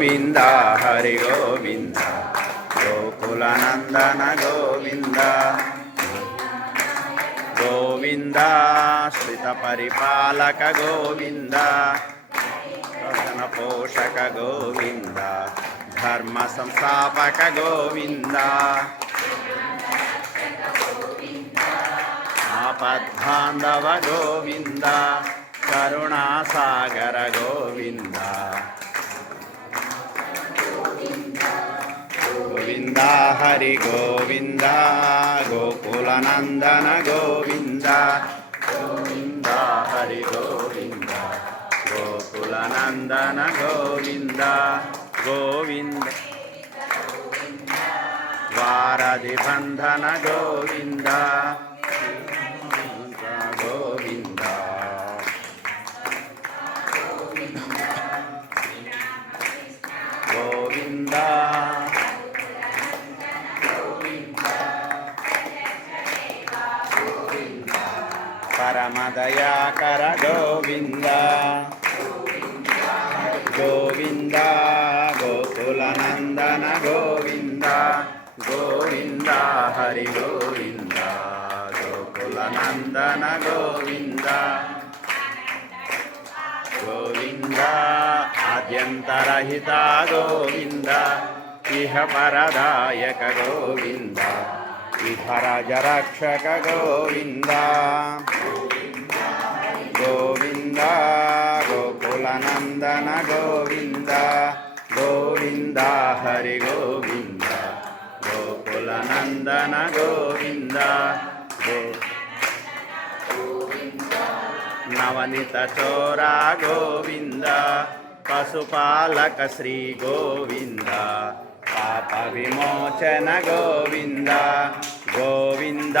గోవింద హరి గోవింద గోకులనందన గోవింద గోవింద శ్రిత పరిపాలక గోవింద రతన పోషక గోవింద ధర్మ సంస్థాపక గోవింద ఆపద్బాంధవ గోవింద కరుణాసాగర గోవింద గోవింద హరి గోవింద గోకులనందన గోవింద గోవింద హరి గోవింద గోకులనందన గోవింద గోవింద వారధి బంధన గోవింద గోవింద గోవింద పరమదయాకర గోవింద గోవింద గోకులనందన గోవింద గోవింద హరి గోవింద గోకులనందన గోవింద గోవింద ఆద్యంతరహిత గోవింద ఇహ పరదాయక గోవింద విధరజరక్షక గోవింద గోవింద గోకులనందన గోవింద గోవింద హరి గోవింద గోకులనందన గోవింద నవనిత చోరా గోవింద పశుపాలక శ్రీ గోవింద పాప విమోచన గోవింద గోవింద